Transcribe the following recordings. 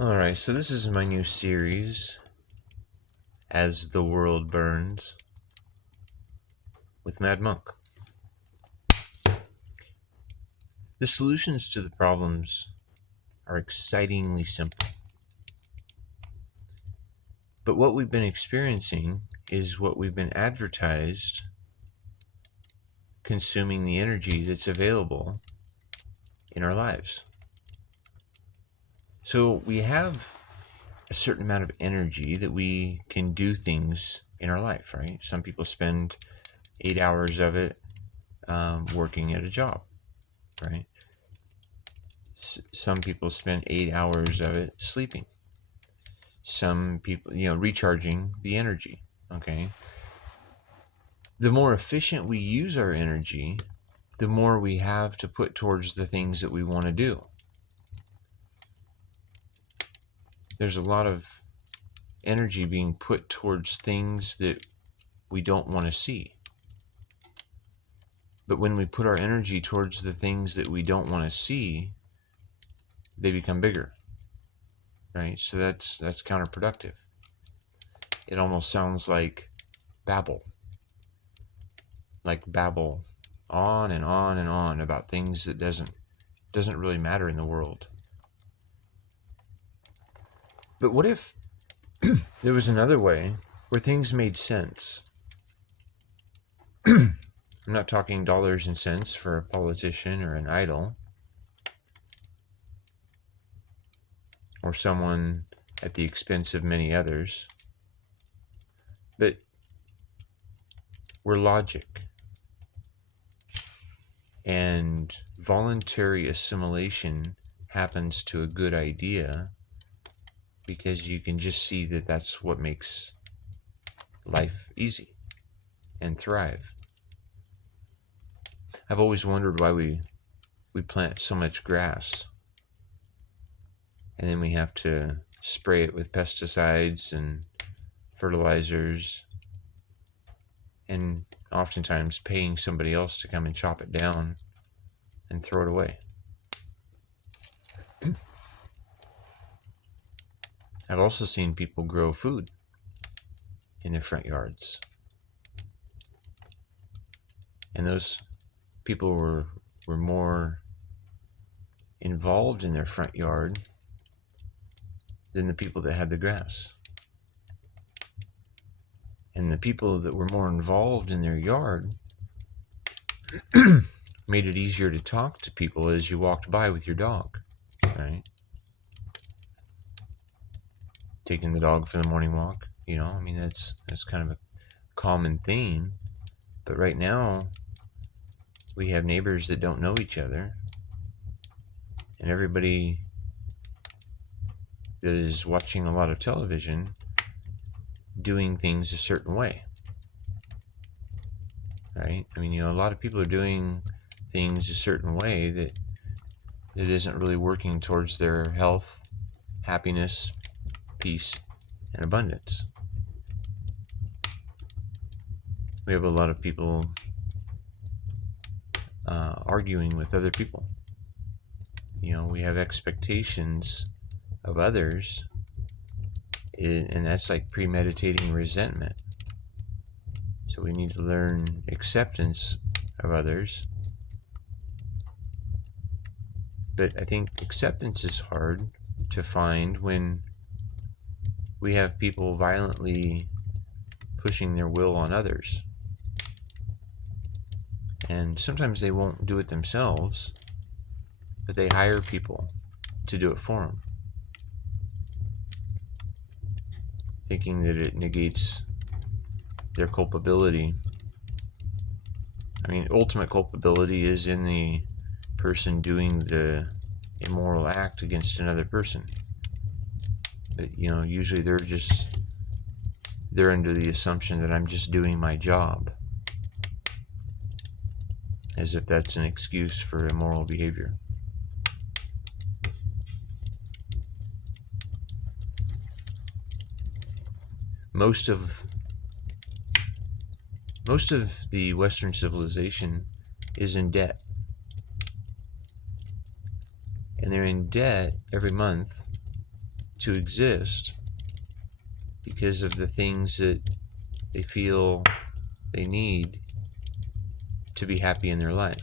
Alright, so this is my new series, As the World Burns, with Mad Monk. The solutions to the problems are excitingly simple. But what we've been experiencing is what we've been advertised, consuming the energy that's available in our lives. So we have a certain amount of energy that we can do things in our life, right? Some people spend 8 hours of it working at a job, right? Some people spend 8 hours of it sleeping. Some people, recharging the energy, okay? The more efficient we use our energy, the more we have to put towards the things that we want to do. There's a lot of energy being put towards things that we don't want to see. But when we put our energy towards the things that we don't want to see, they become bigger, right? So that's counterproductive. It almost sounds like babble on and on and on about things that doesn't really matter in the world. But what if there was another way where things made sense? I'm not talking dollars and cents for a politician or an idol or someone at the expense of many others, but where logic and voluntary assimilation happens to a good idea because you can just see that that's what makes life easy and thrive. I've always wondered why we plant so much grass and then we have to spray it with pesticides and fertilizers and oftentimes paying somebody else to come and chop it down and throw it away. I've also seen people grow food in their front yards. And those people were more involved in their front yard than the people that had the grass. And the people that were more involved in their yard made it easier to talk to people as you walked by with your dog, right? Taking the dog for the morning walk, that's kind of a common theme. But right now, we have neighbors that don't know each other, and everybody that is watching a lot of television doing things a certain way, right? A lot of people are doing things a certain way that isn't really working towards their health, happiness, peace, and abundance. We have a lot of people arguing with other people. We have expectations of others, and that's like premeditating resentment. So we need to learn acceptance of others. But I think acceptance is hard to find when we have people violently pushing their will on others. And sometimes they won't do it themselves, but they hire people to do it for them, thinking that it negates their culpability. Ultimate culpability is in the person doing the immoral act against another person. But, usually they're under the assumption that I'm just doing my job, as if that's an excuse for immoral behavior. Most of the Western civilization is in debt. And they're in debt every month to exist because of the things that they feel they need to be happy in their life.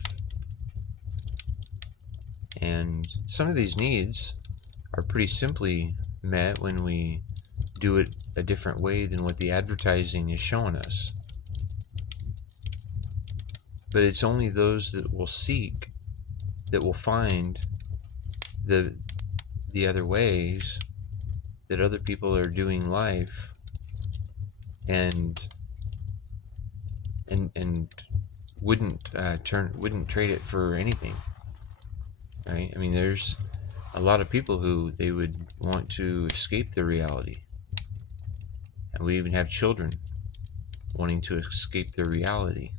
And some of these needs are pretty simply met when we do it a different way than what the advertising is showing us. But it's only those that will seek that will find the other ways that other people are doing life and wouldn't trade it for anything, right? I mean, there's a lot of people who they would want to escape their reality, and we even have children wanting to escape their reality.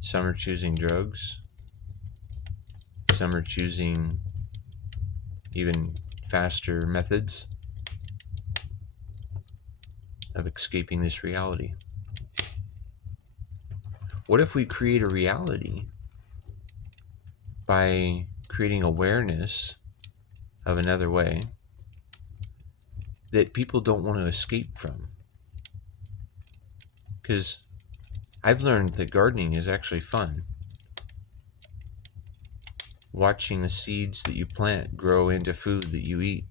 Some are choosing drugs, some are choosing even faster methods of escaping this reality. What if we create a reality by creating awareness of another way that people don't want to escape from? Because I've learned that gardening is actually fun. Watching the seeds that you plant grow into food that you eat.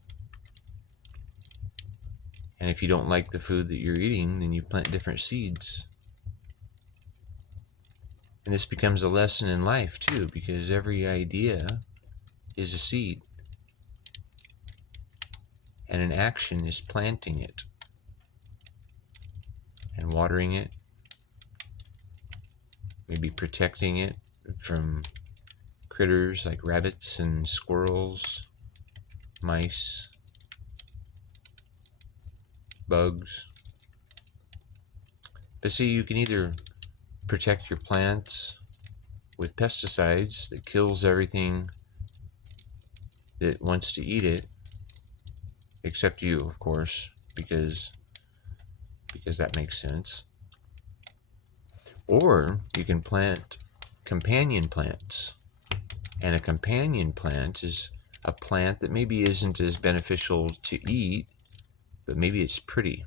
And if you don't like the food that you're eating, then you plant different seeds. And this becomes a lesson in life too, because every idea is a seed. And an action is planting it and watering it, maybe protecting it from critters like rabbits and squirrels, mice, bugs. But see, you can either protect your plants with pesticides that kills everything that wants to eat it, except you, of course, because that makes sense. Or you can plant companion plants. And a companion plant is a plant that maybe isn't as beneficial to eat, but maybe it's pretty.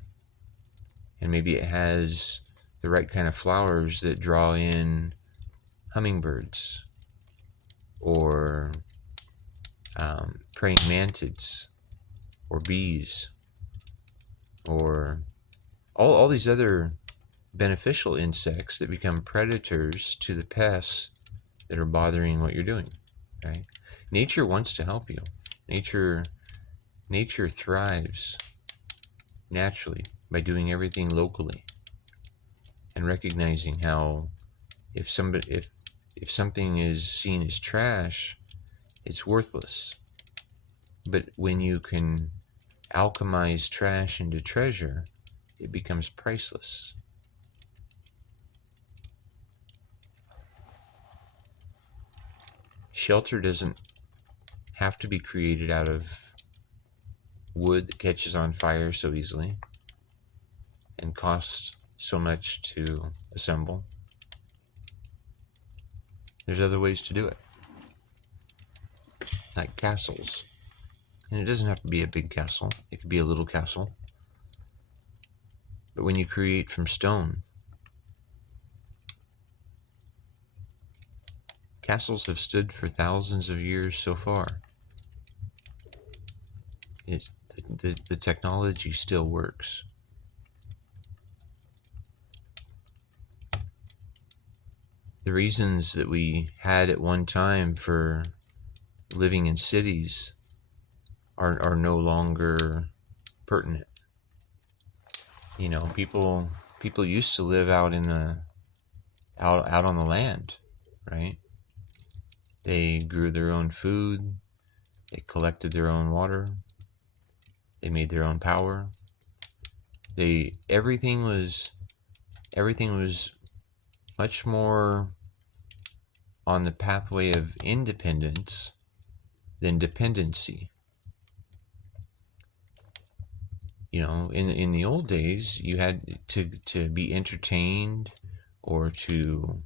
And maybe it has the right kind of flowers that draw in hummingbirds or praying mantids or bees or all these other beneficial insects that become predators to the pests that are bothering what you're doing, right? Nature wants to help you. Nature thrives naturally by doing everything locally and recognizing how if something is seen as trash, it's worthless. But when you can alchemize trash into treasure, it becomes priceless. Shelter doesn't have to be created out of wood that catches on fire so easily and costs so much to assemble. There's other ways to do it, like castles. And it doesn't have to be a big castle. It could be a little castle. But when you create from stone, castles have stood for thousands of years so far. The technology still works. The reasons that we had at one time for living in cities are no longer pertinent. You know, people used to live out in out on the land, right? They grew their own food, they collected their own water, they made their own power. Everything was much more on the pathway of independence than dependency. You know, in the old days, you had to be entertained or to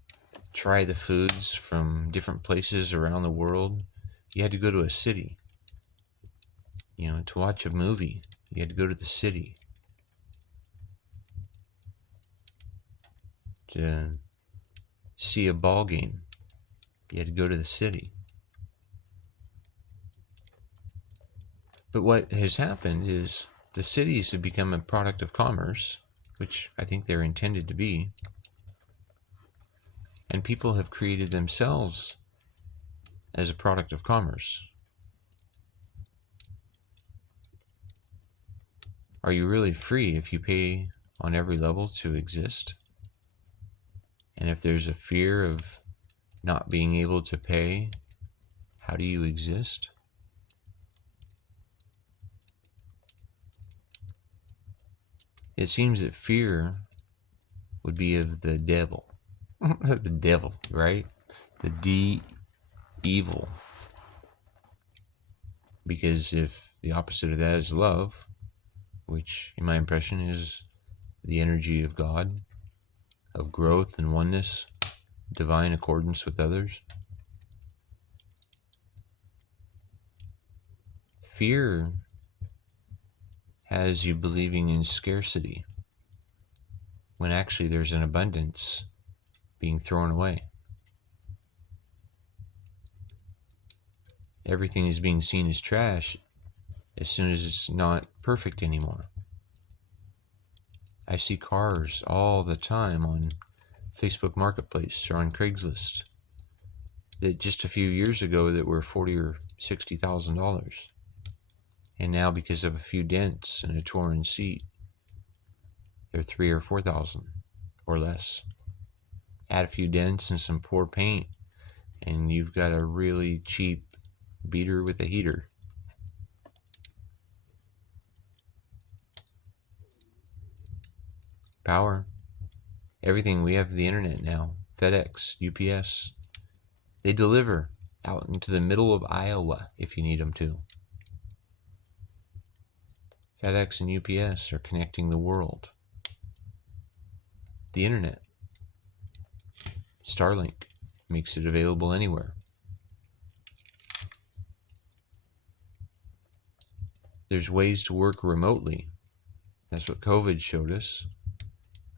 try the foods from different places around the world. You had to go to a city. To watch a movie, you had to go to the city. To see a ball game, you had to go to the city. But what has happened is the cities have become a product of commerce, which I think they're intended to be, and people have created themselves as a product of commerce. Are you really free if you pay on every level to exist? And if there's a fear of not being able to pay, how do you exist? It seems that fear would be of the devil. The devil, right? The evil. Because if the opposite of that is love, which in my impression is the energy of God, of growth and oneness, divine accordance with others, fear has you believing in scarcity when actually there's an abundance being thrown away. Everything is being seen as trash as soon as it's not perfect anymore. I see cars all the time on Facebook Marketplace or on Craigslist that just a few years ago that were $40,000 or $60,000, and now because of a few dents and a torn seat, they're $3,000 or $4,000 or less. Add a few dents and some poor paint, and you've got a really cheap beater with a heater. Power. Everything. We have the internet now. FedEx, UPS. They deliver out into the middle of Iowa if you need them to. FedEx and UPS are connecting the world. The internet. Starlink makes it available anywhere. There's ways to work remotely. That's what COVID showed us.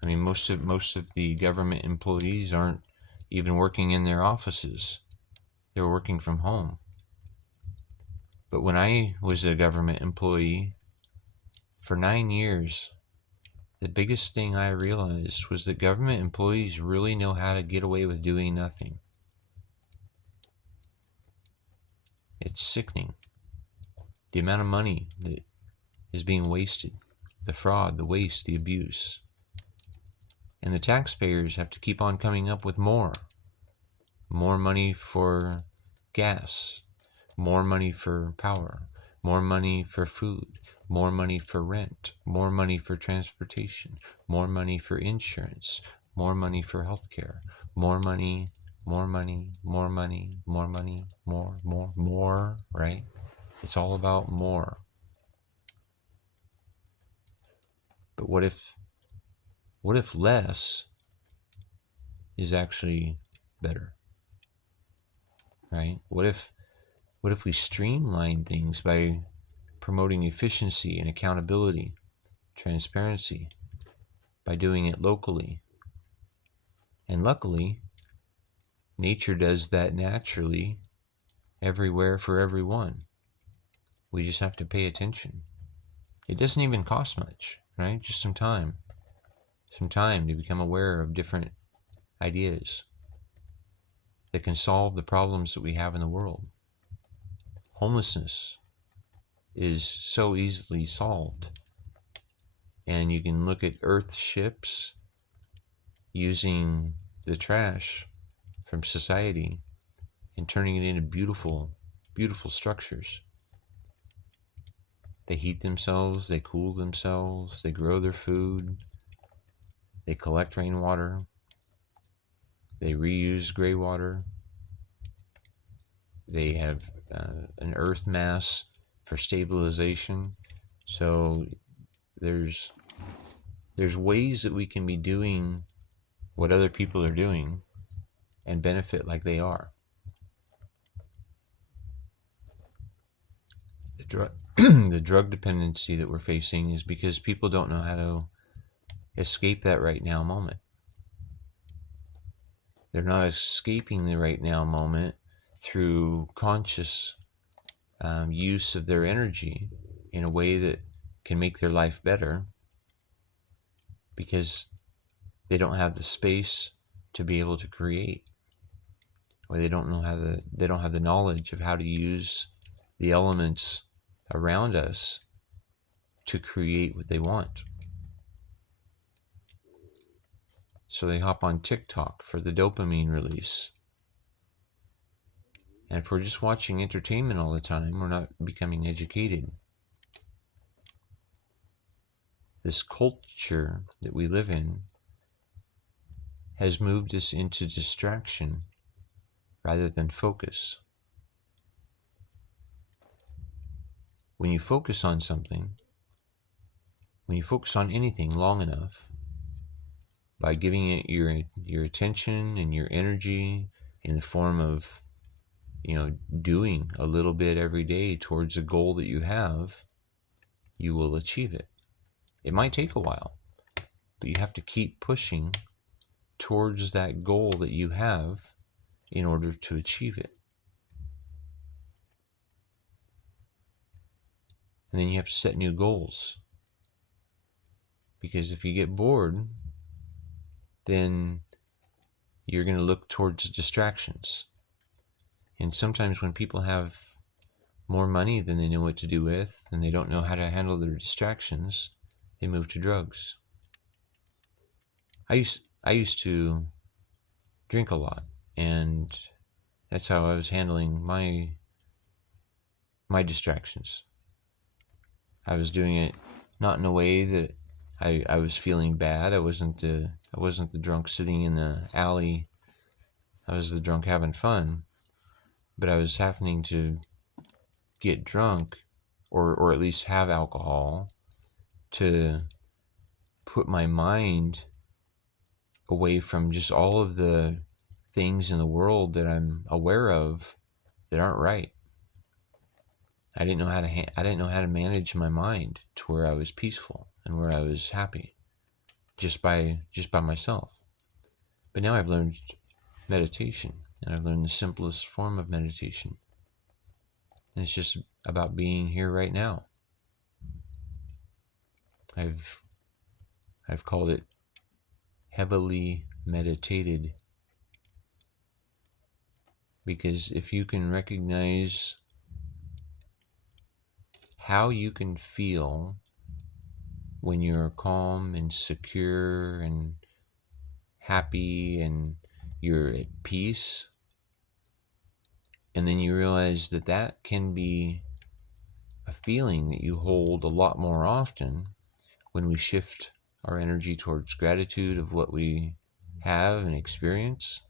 I mean, most of the government employees aren't even working in their offices. They're working from home. But when I was a government employee for 9 years, the biggest thing I realized was that government employees really know how to get away with doing nothing. It's sickening. The amount of money that is being wasted, the fraud, the waste, the abuse. And the taxpayers have to keep on coming up with more. More money for gas, more money for power, more money for food, more money for rent, more money for transportation, more money for insurance, more money for healthcare, more money, more money, more money, more money, more, right? It's all about more. But what if less is actually better? Right? What if we streamline things by promoting efficiency and accountability, transparency, by doing it locally? And luckily, nature does that naturally everywhere for everyone. We just have to pay attention. It doesn't even cost much, right? Just some time to become aware of different ideas that can solve the problems that we have in the world. Homelessness is so easily solved. And you can look at Earth ships using the trash from society and turning it into beautiful, beautiful structures. They heat themselves, they cool themselves, they grow their food, they collect rainwater, they reuse gray water, they have an earth mass for stabilization. So there's ways that we can be doing what other people are doing and benefit like they are. the drug dependency that we're facing is because people don't know how to escape that right now moment. They're not escaping the right now moment through conscious use of their energy in a way that can make their life better, because they don't have the space to be able to create, or they don't have the knowledge of how to use the elements around us to create what they want. So they hop on TikTok for the dopamine release. And if we're just watching entertainment all the time, we're not becoming educated. This culture that we live in has moved us into distraction rather than focus. When you focus on something, when you focus on anything long enough, by giving it your attention and your energy in the form of, doing a little bit every day towards a goal that you have, you will achieve it. It might take a while, but you have to keep pushing towards that goal that you have in order to achieve it. And then you have to set new goals. Because if you get bored, then you're going to look towards distractions. And sometimes when people have more money than they know what to do with, and they don't know how to handle their distractions, they move to drugs. I used to drink a lot, and that's how I was handling my distractions. I was doing it not in a way that I was feeling bad. I wasn't the drunk sitting in the alley. I was the drunk having fun, but I was happening to get drunk, or at least have alcohol, to put my mind away from just all of the things in the world that I'm aware of that aren't right. I didn't know how to manage my mind to where I was peaceful and where I was happy just by myself. But now I've learned meditation, and I've learned the simplest form of meditation. And it's just about being here right now. I've called it heavily meditated, because if you can recognize how you can feel when you're calm and secure and happy and you're at peace, and then you realize that that can be a feeling that you hold a lot more often when we shift our energy towards gratitude of what we have and experience,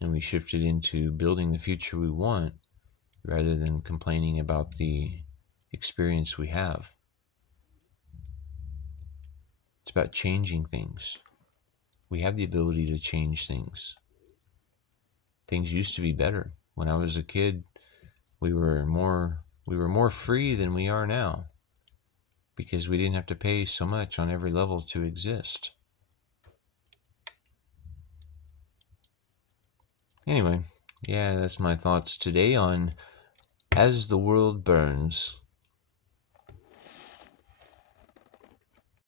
and we shift it into building the future we want rather than complaining about the experience we have. It's about changing things. We have the ability to change things. Things used to be better. When I was a kid, we were more free than we are now, because we didn't have to pay so much on every level to exist. Anyway, yeah, that's my thoughts today on As the World Burns.